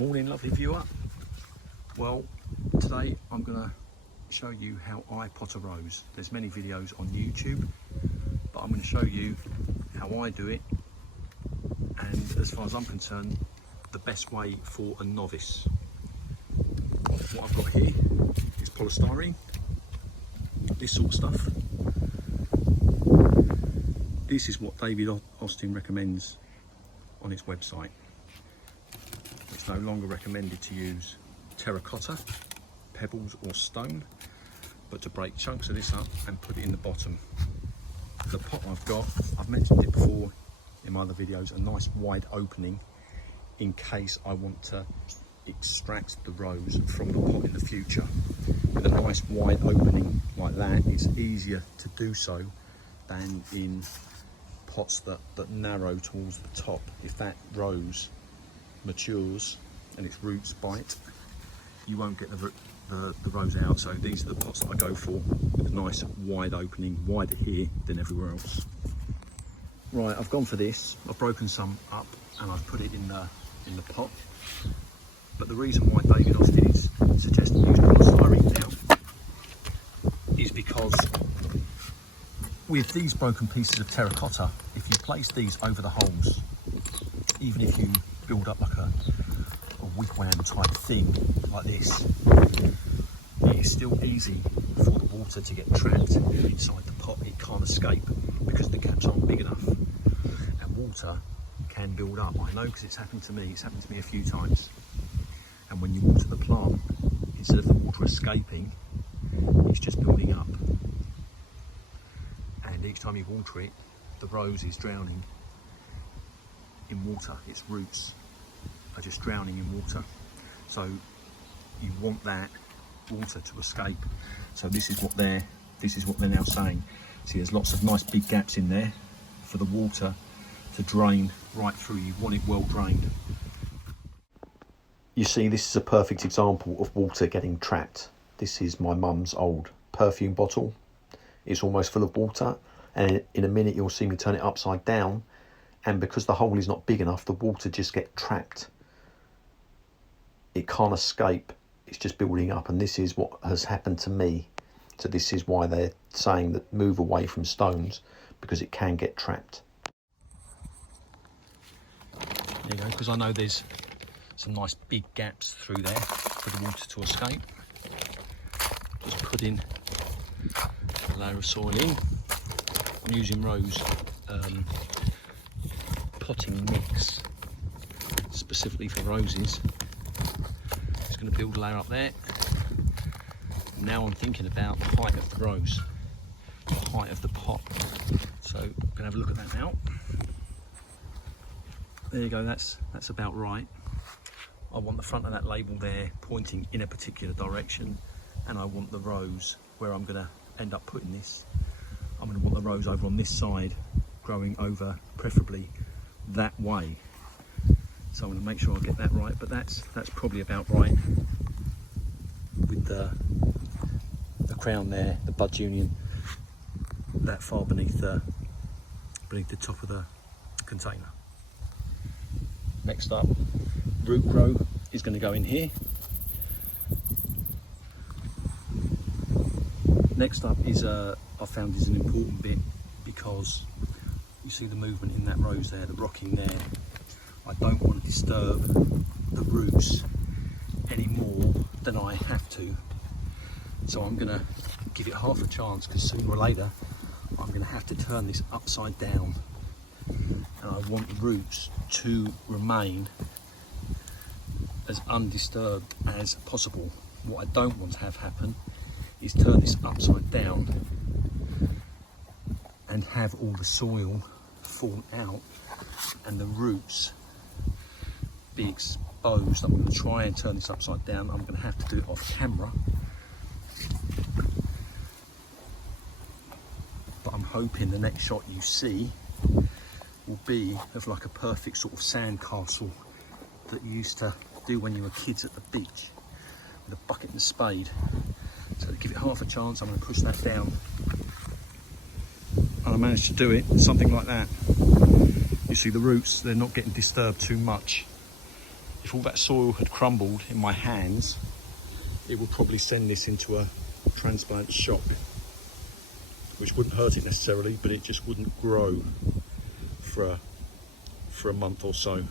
Morning, lovely viewer. Well, today I'm going to show you how I pot a rose. There's many videos on YouTube, but I'm going to show you how I do it, and as far as I'm concerned, the best way for a novice. What I've got here is polystyrene, this sort of stuff. This is what David Austin recommends on his website. It's no longer recommended to use terracotta, pebbles or stone, but to break chunks of this up and put it in the bottom. The pot I've got, I've mentioned it before in my other videos, a nice wide opening in case I want to extract the rose from the pot in the future. With a nice wide opening like that, it's easier to do so than in pots that narrow towards the top. If that rose matures and its roots bite, you won't get the rose out. So these are the pots that I go for, with a nice wide opening, wider here than everywhere else. Right, I've gone for this. I've broken some up and I've put it in the pot. But the reason why David Austin is suggesting using polystyrene now is because with these broken pieces of terracotta, if you place these over the holes, even if you build up like a wigwam type thing like this, it is still easy for the water to get trapped inside the pot. It can't escape because the gaps aren't big enough, and water can build up. I know because it's happened to me. It's happened to me a few times. And when you water the plant, instead of the water escaping, it's just building up. And each time you water it, the rose is drowning in water. Its roots are just drowning in water. So you want that water to escape. So this is what they're now saying. See, there's lots of nice big gaps in there for the water to drain right through. You want it well drained. You see, this is a perfect example of water getting trapped. This is my mum's old perfume bottle. It's almost full of water, and in a minute you'll see me turn it upside down, and because the hole is not big enough, the water just gets trapped. It can't escape, it's just building up, and this is what has happened to me. So this is why they're saying that move away from stones, because it can get trapped. There you go, because I know there's some nice big gaps through there for the water to escape. Just put in a layer of soil in. I'm using rose potting mix specifically for roses. Just going to build a layer up there. Now I'm thinking about the height of the rose, the height of the pot. So I'm going to have a look at that now. There you go, that's about right. I want the front of that label there pointing in a particular direction, and I want the rose where I'm going to end up putting this. I'm going to want the rose over on this side, growing over preferably that way. So I'm going to make sure I get that right, but that's probably about right with the crown there, the bud union that far beneath the top of the container. Next up, root grow is going to go in here. Next up is I found is an important bit, because you see the movement in that rose there, the rocking there. I don't want to disturb the roots any more than I have to. So I'm going to give it half a chance, because sooner or later I'm going to have to turn this upside down, and I want the roots to remain as undisturbed as possible. What I don't want to have happen is turn this upside down and have all the soil fall out and the roots be exposed. I'm going to try and turn this upside down. I'm going to have to do it off camera, but I'm hoping the next shot you see will be of like a perfect sort of sand castle that you used to do when you were kids at the beach with a bucket and a spade. So to give it half a chance, I'm going to push that down, and I managed to do it, something like that. You see the roots, they're not getting disturbed too much. if all that soil had crumbled in my hands, it would probably send this into a transplant shock, which wouldn't hurt it necessarily, but it just wouldn't grow for a month or so.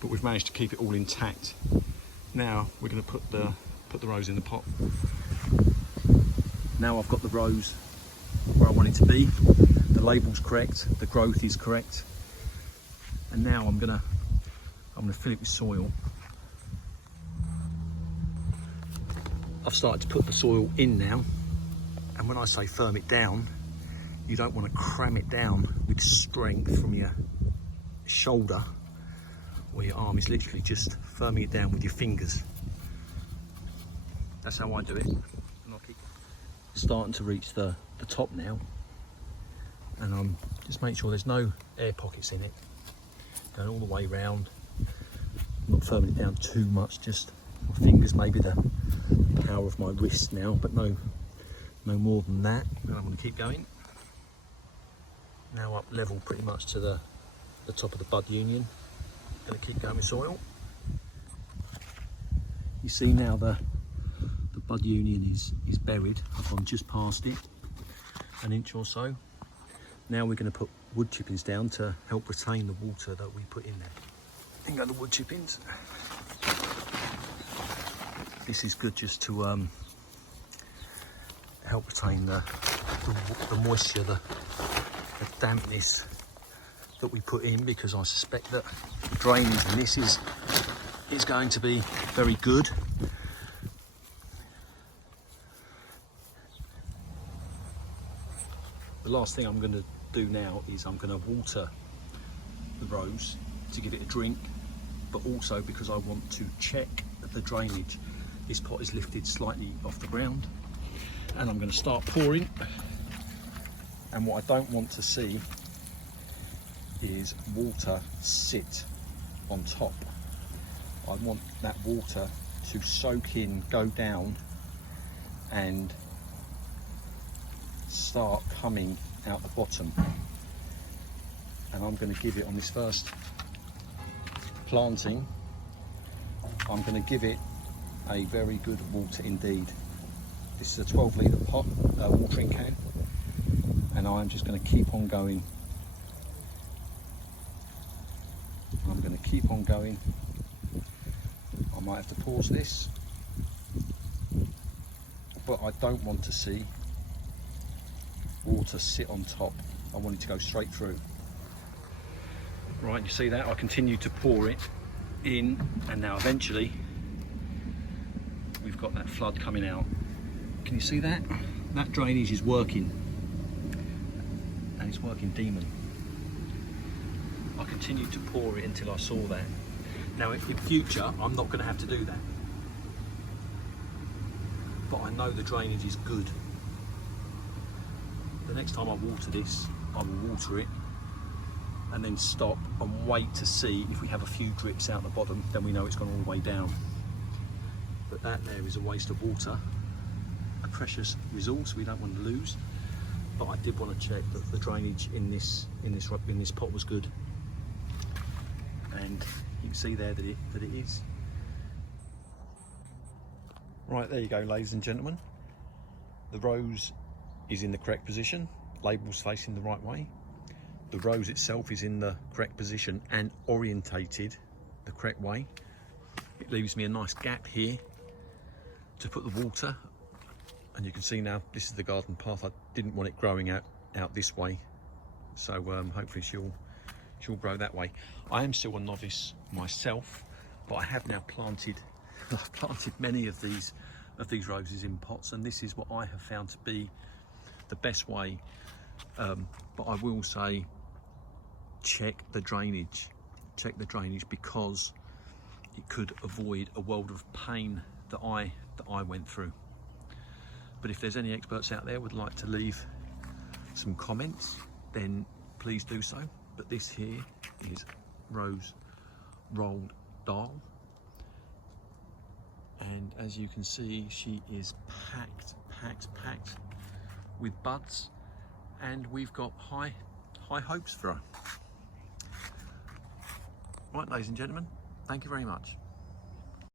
But we've managed to keep it all intact. Now we're going to put the rose in the pot. Now I've got the rose where I want it to be. The label's correct, the growth is correct, and now I'm gonna fill it with soil. I've started to put the soil in now, and when I say firm it down, you don't want to cram it down with strength from your shoulder or your arm. It's literally just firming it down with your fingers. That's how I do it. And I'll keep starting to reach the top now, and just make sure there's no air pockets in it. Going all the way round, not firming it down too much, just my fingers, maybe the power of my wrist now, but no more than that. And I'm going to keep going. Now up level pretty much to the top of the bud union. Going to keep going with soil. You see now the bud union is buried. I've gone just past it, an inch or so. Now we're going to put wood chippings down to help retain the water that we put in there. In go the wood chippings. This is good just to help retain the moisture, the dampness that we put in, because I suspect that drainage in this is going to be very good. The last thing I'm going to do now is I'm going to water the rose to give it a drink, but also because I want to check the drainage. This pot is lifted slightly off the ground, and I'm going to start pouring. And what I don't want to see is water sit on top. I want that water to soak in, go down, and start coming out the bottom. And I'm going to give it, on this first planting, I'm going to give it a very good water indeed. This is a 12 litre pot, watering can, and I'm just going to keep on going. I'm going to keep on going. I might have to pause this, but I don't want to see water sit on top. I want it to go straight through. Right, you see that? I continue to pour it in, and now eventually we've got that flood coming out. Can you see that? That drainage is working, and it's working demon. I continued to pour it until I saw that. Now in future I'm not going to have to do that, but I know the drainage is good. The next time I water this, I will water it and then stop and wait to see if we have a few drips out the bottom, then we know it's gone all the way down. But that there is a waste of water, a precious resource we don't want to lose. But I did want to check that the drainage in this pot was good, and you can see there that it is. Right, there you go, ladies and gentlemen. The rose is in the correct position, label's facing the right way. The rose itself is in the correct position and orientated the correct way. It leaves me a nice gap here to put the water, and you can see now this is the garden path. I didn't want it growing out this way, so hopefully she'll grow that way. I am still a novice myself, but I have now planted I've planted many of these roses in pots, and this is what I have found to be the best way. But I will say, check the drainage, because it could avoid a world of pain that I went through. But if there's any experts out there would like to leave some comments, then please do so. But this here is Rose Roald Dahl, and as you can see, she is packed with buds, and we've got high hopes for her. Right, ladies and gentlemen, thank you very much.